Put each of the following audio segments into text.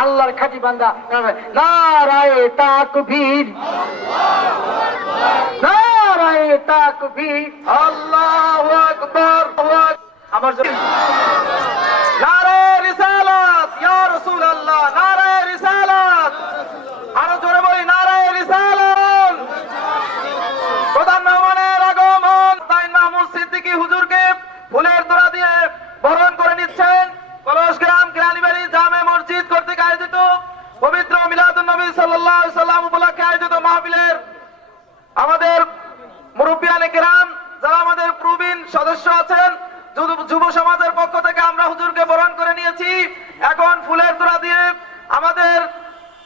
আল্লাহর খাঁটি বান্দা। নারায় তাকবীর। নারায় তাকবীর। আল্লাহু। হুজুরকে ফুলের গ্রাম কর্তৃক আয়োজিত পবিত্র সাল্লাম উপলক্ষে আয়োজিত মাহফিলের আমাদের মুরব্বিয়ানে কেরাম, যারা আমাদের প্রবীণ সদস্য আছেন যুব- সমাজের পক্ষ থেকে আমরা হুজুরকে বরণ করে নিয়েছি। এখন ফুলের তোড়া দিয়ে আমাদের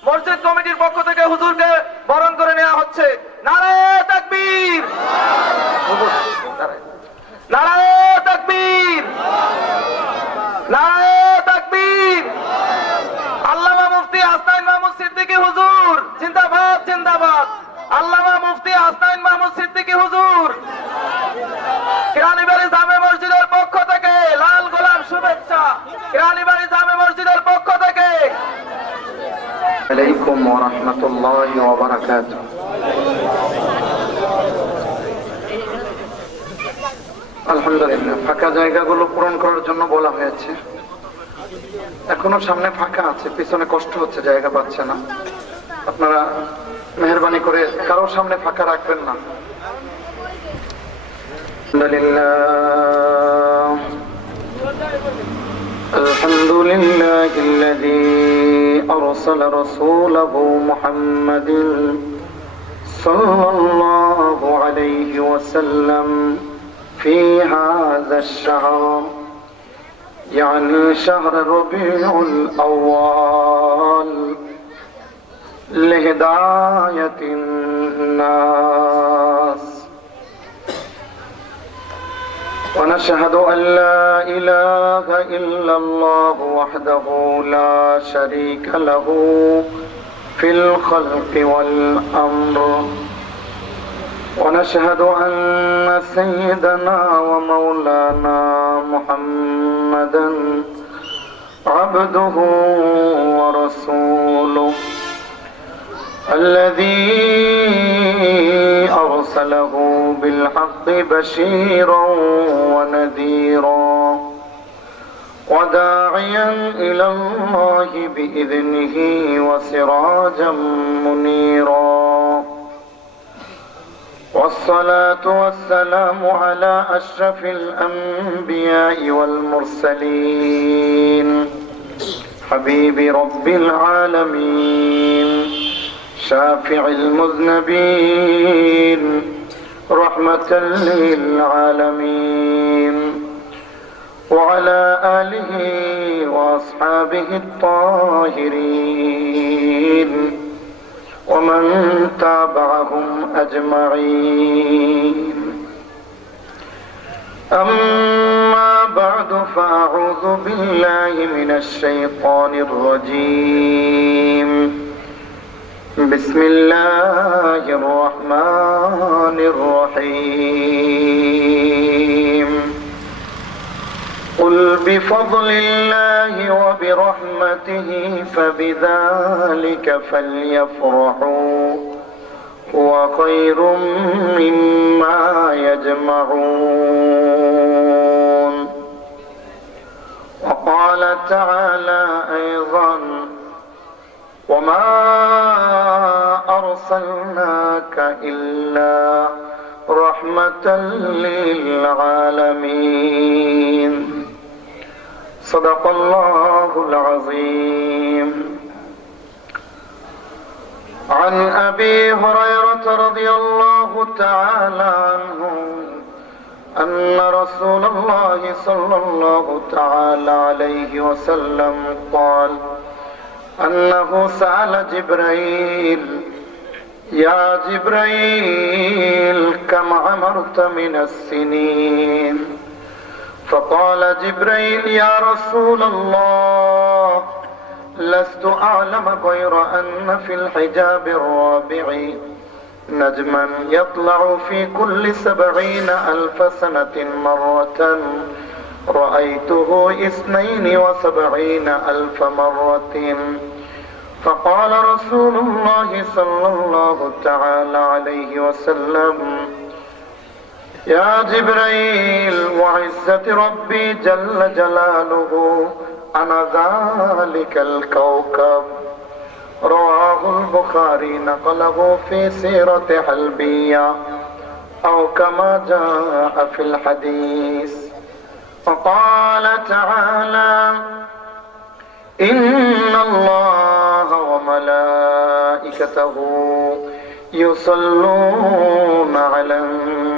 মসজিদ কমিটির পক্ষ থেকে হুজুরকে বরণ করে নেওয়া হচ্ছে। নারায় তাকবীর! তাকবীর! তাকবীর! আল্লামা মুফতি হাসনাইন মাহমুদ সিদ্দিকী হুজুর! জিন্দাবাদ জিন্দাবাদ! আল্লামা মুফতি হাসনাইন মাহমুদ সিদ্দিকী হুজুর কিরানীবাড়ি জামে মসজিদের পক্ষ থেকে লাল গোলাম শুভেচ্ছা কিরানীবাড়ি জামে মসজিদের পক্ষ থেকে عليكم ورحمة الله وبركاته আলহামদুলিল্লাহ ফাঁকা জায়গাগুলো পূরণ করার জন্য বলা হয়েছে এখনো সামনে ফাঁকা আছে পিছনে কষ্ট হচ্ছে জায়গা পাচ্ছে না আপনারা মেহরবানি করে কারো সামনে ফাঁকা রাখবেন না আলহামদুলিল্লাহ الحمد لله الذي أرسل رسوله محمد صلى الله عليه وسلم في هذا الشهر يعني شهر ربيع الأول لهداية الناس. ونشهد أن لا إله إلا الله وحده لا شريك له في الخلق والأمر. ونشهد أن سيدنا ومولانا محمدا عبده ورسوله الذي أرسله بالحق بشيرا ونذيرا. وداعيا إلى الله بإذنه وسراجا منيرا. والصلاة والسلام على أشرف الأنبياء والمرسلين. حبيب رب العالمين. شافع المذنبين. رحمة للعالمين. وعلى آله وأصحابه الطاهرين. ومن تابعهم أجمعين. أما بعد فأعوذ بالله من الشيطان الرجيم. بسم الله الرحمن الرحيم. بفضل الله وبرحمته فبذلك فليفرحوا هو خير مما يجمعون. وقال تعالى أيضا وما أرسلناك إلا رحمة للعالمين. صدق الله العظيم عن أبي هريرة رضي الله تعالى عنه أن رسول الله صلى الله تعالى عليه وسلم قال أنه سأل جبريل يا جبريل كم عمرت من السنين فقال جبريل يا رسول الله لست أعلم غير أن في الحجاب الرابع نجما يطلع في كل سبعين ألف سنة مرة. رأيته اثنين وسبعين ألف مرة. فقال رسول الله صلى الله تعالى عليه وسلم يا جبريل وعزة ربي جل جلاله أنا ذلك الكوكب. رواه البخاري نقله في سيرة حلبية أو كما جاء في الحديث. وقال تعالى إن الله وملائكته يصلون على النبي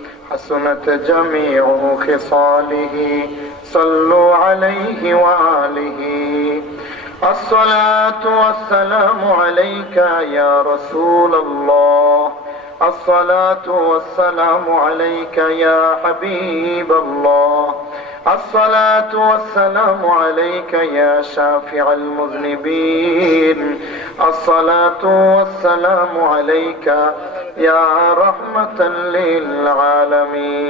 حسنت جميع خصاله صلوا عليه وآله. الصلاة والسلام عليك يا رسول الله. الصلاة والسلام عليك يا حبيب الله. الصلاة والسلام عليك يا شافع المذنبين. الصلاة والسلام عليك يا رحمة للعالمين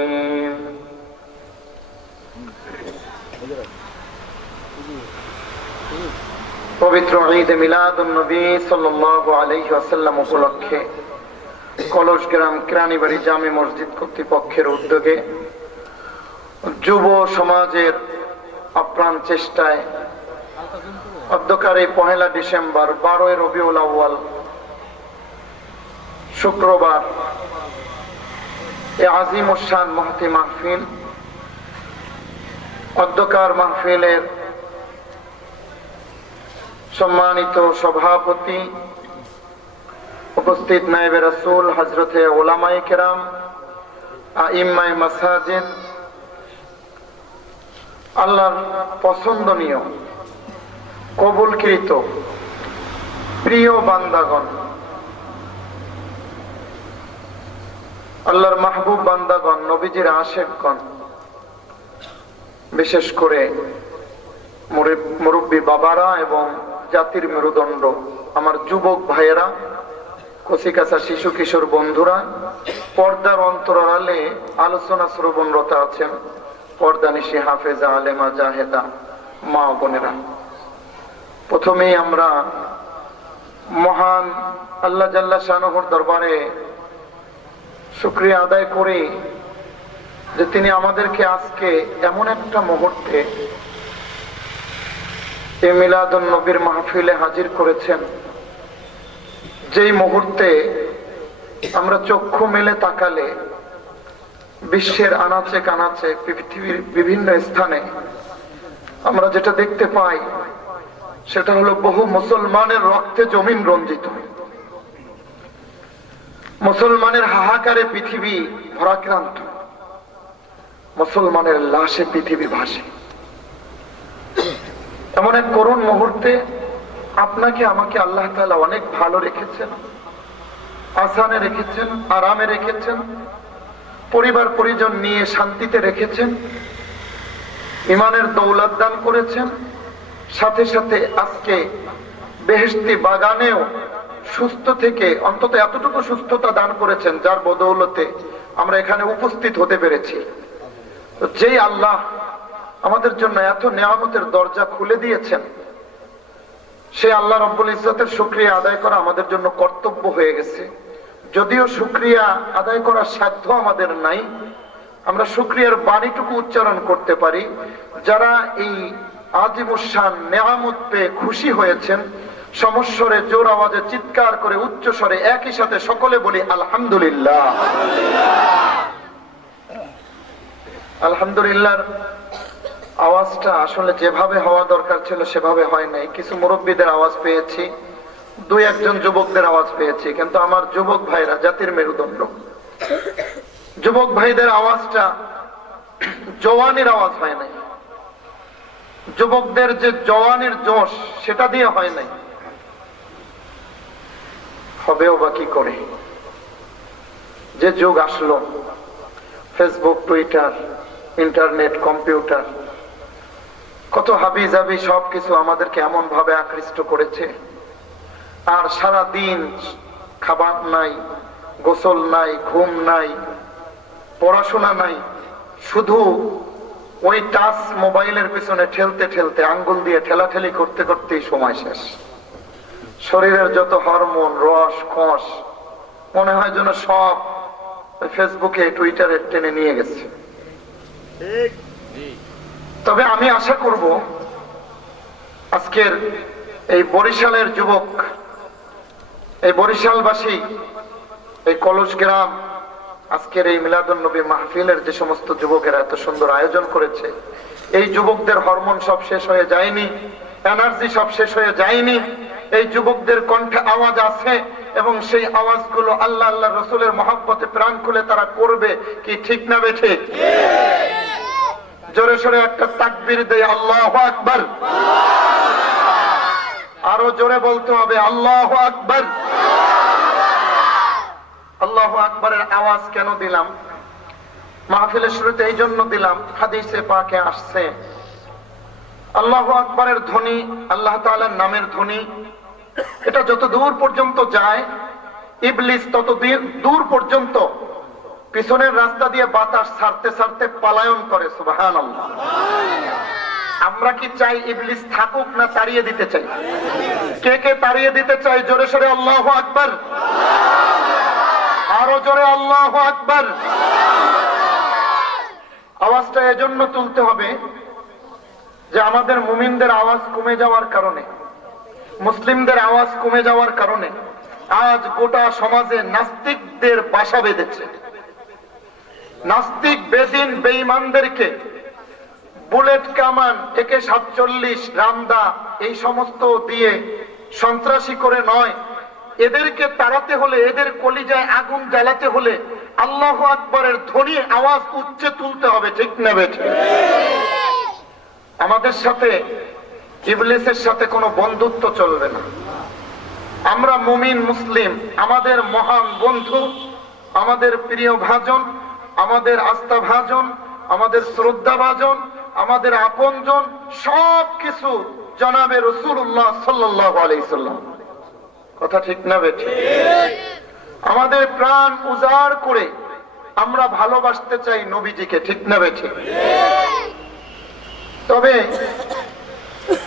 পবিত্র ঈদে মিলাদুন নবী সাল্লাল্লাহু আলাইহি ওয়াসাল্লাম উপলক্ষে কলসগ্রাম কেরানীবাড়ি জামে মসজিদ কর্তৃপক্ষের উদ্যোগে যুব সমাজের আপ্রাণ চেষ্টায় অধ্যকার এই পহেলা ডিসেম্বর বারোই রবিউল আউয়াল শুক্রবার এ আজিম উসান মহাতি মাহফিল, অধ্যকার মাহফিলের সম্মানিত সভাপতি উপস্থিত নায়েবে রসুল হজরতে ওলামাই কেরাম আইম্মাই মাসাজিদ, আল্লাহর পছন্দনীয়, কবুলকৃত, প্রিয় বান্দাগণ আল্লাহর মাহবুব বান্দাগণ, নবীজির আশেকগণ, বিশেষ করে মুরব্বী বাবারা এবং জাতির মেরুদণ্ড, আমার যুবক ভাইয়েরা, কচিকাচা শিশু কিশোর বন্ধুরা, পর্দার অন্তরালে আলোচনা শ্রবণরত আছেন পর্দানিশি হাফেজা আলেমা জাহেদা, মা বোনেরা। প্রথমেই আমরা মহান আল্লাহ জাল্লা শাহর দরবারে শুক্রিয়া আদায় করি যে তিনি আমাদেরকে আজকে এমন একটা মুহূর্তে এই মিলাদুন নবীর মাহফিলে হাজির করেছেন, যেই মুহূর্তে আমরা চক্ষু মেলে তাকালে বিশ্বের আনাচে কানাচে পৃথিবীর বিভিন্ন স্থানে আমরা যেটা দেখতে পাই, সেটা হলো বহু মুসলমানের রক্তে জমিন রঞ্জিত। মুসলমানের হাহাকারে পৃথিবী ভরাক্রান্ত। মুসলমানের লাশে পৃথিবী ভাসে। এমন এক করুণ মুহূর্তে আপনাকে, আমাকে আল্লাহ তাআলা অনেক ভালো রেখেছেন, আসানে রেখেছেন, আরামে রেখেছেন, পরিবার, পরিজন নিয়ে শান্তিতে রেখেছেন, ইমানের দৌলত দান করেছেন, সাথে সাথে আজকে বেহেশতি বাগানেও সুস্থ থেকে, অন্তত এতটুকু সুস্থতা দান করেছেন যার বদৌলতে আমরা এখানে উপস্থিত হতে পেরেছি। যেই আল্লাহ আমাদের জন্য এত নেয়ামতের দরজা খুলে দিয়েছেন, সে আল্লাহ রব্বুল ইজ্জতের শুক্রিয়া আদায় করা আমাদের জন্য কর্তব্য হয়ে গেছে। যদিও শুক্রিয়া আদায় করার সাধ্য আমাদের নাই, আমরা শুক্রিয়ার বাণীটুকু উচ্চারণ করতে পারি। যারা এই আজিমুসান নেয়ামত পেয়ে খুশি হয়েছেন সমস্বরে জোর আওয়াজে চিৎকার করে উচ্চ স্বরে একই সাথে সকলে বলি, আলহামদুলিল্লাহ। আলহামদুলিল্লাহর আওয়াজটা আসলে যেভাবে হওয়া দরকার ছিল সেভাবে হয় নাই। কিছু মুরব্বীদের আওয়াজ পেয়েছি, দুই একজন যুবকদের আওয়াজ পেয়েছি, কিন্তু আমার যুবক ভাইরা জাতির মেরুদণ্ড। যুবক ভাইদের আওয়াজটা জওয়ানের আওয়াজ হয় নাই। যুবকদের যে জওয়ানের জোশ, সেটা দিয়ে হয় নাই। হবেও বা কি করে? যে যুগ আসলো ফেসবুক টুইটার ইন্টারনেট কম্পিউটার কত হাবি জাবি সবকিছু আমাদেরকে এমন ভাবে আকৃষ্ট করেছে। আর সারা দিন খাবার নাই, গোসল নাই, ঘুম নাই, পড়াশোনা নাই, শুধু ওই টাচ মোবাইলের পিছনে ঠেলতে ঠেলতে, আঙ্গুল দিয়ে ঠেলাঠেলি করতে করতেই সময় শেষ। শরীরের যত হরমোন, রস খস মনে হয় যেন সব ফেসবুকে, টুইটারে টেনে নিয়ে গেছে। তবে আমি আশা করব, আজকের এই বরিশালের যুবক, এই বরিশালবাসী, এই কলস গ্রাম, আজকের এই মিলাদুন নবী মাহফিলের যে সমস্ত যুবকেরা এত সুন্দর আয়োজন করেছে, এই যুবকদের হরমোন সব শেষ হয়ে যায়নি, এনার্জি সব শেষ হয়ে যায়নি এই যুবকদের কণ্ঠে আওয়াজ আছে এবং সেই আওয়াজগুলো আল্লাহ আল্লাহ রসুলের মহব্বতে প্রাণ খুলে তারা করবে কি ঠিক না বেঠে? জোরে সোরে একটা তাকবির দেয়, আল্লাহ আকবর। আরও জোরে বলতে হবে, আল্লাহ আকবর। আল্লাহ আকবরের আওয়াজ কেন দিলাম? মাহফিলের শুরুতে এই জন্য দিলাম, হাদিসে পাকে আসছে। আল্লাহ আকবরের ধ্বনি, আল্লাহ তাআলার নামের ধ্বনি। এটা যত দূর পর্যন্ত যায়, ইবলিস তত দূর- পর্যন্ত পিছনের রাস্তা দিয়ে বাতাস ছাড়তে ছাড়তে পালায়ন করে সুবাহান আমরা কি চাই ইবলিস থাকুক না তাড়িয়ে দিতে চাই? কে কে তাড়িয়ে দিতে চাই? জোরে সোরে আল্লাহ আকবর। আরও জোরে আল্লাহ আকবর। আওয়াজটা এজন্য তুলতে হবে যে আমাদের মুমিনদের আওয়াজ কমে যাওয়ার কারণে। মুসলিমদের আওয়াজ কমে যাওয়ার কারণে আজ গোটা সমাজে নাস্তিকদের বাসা বেঁধেছে। নাস্তিক বেদিন বেঈমানদেরকে বুলেট কামান একে সাতচল্লিশ, রামদা এই সমস্ত দিয়ে সন্ত্রাসী করে নয়। এদেরকে তাড়াতে হলে, এদের কলিজায় আগুন জ্বালাতে হলে আল্লাহ আকবরের ধ্বনি আওয়াজ উচ্চে তুলতে হবে, ঠিক না বেঠে আমাদের সাথে ইবলিসের সাথে কোনো বন্ধুত্ব চলবে না। আমরা মুমিন, মুসলিম, আমাদের মহান বন্ধু, আমাদের প্রিয় ভাজন, আমাদের আস্থা ভাজন আমাদের শ্রদ্ধা ভাজন আমাদের আপনজন সব কিছু জনাবে রসুল্লাহ সাল্লাহ কথা ঠিক না বেঠি আমাদের প্রাণ উজাড় করে আমরা ভালোবাসতে চাই নবীজিকে, ঠিক না বেঠি তবে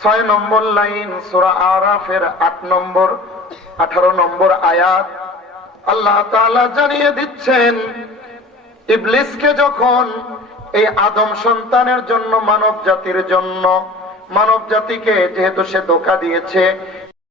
ছয় নম্বর লাইন, সুরা আরাফের আট নম্বর, আঠারো নম্বর আয়াত। আল্লাহ তালা জানিয়ে দিচ্ছেন, ইবলিসকে যখন এই আদম সন্তানের জন্য মানব জাতির জন্য মানব জাতিকে যেহেতু সে ধোকা দিয়েছে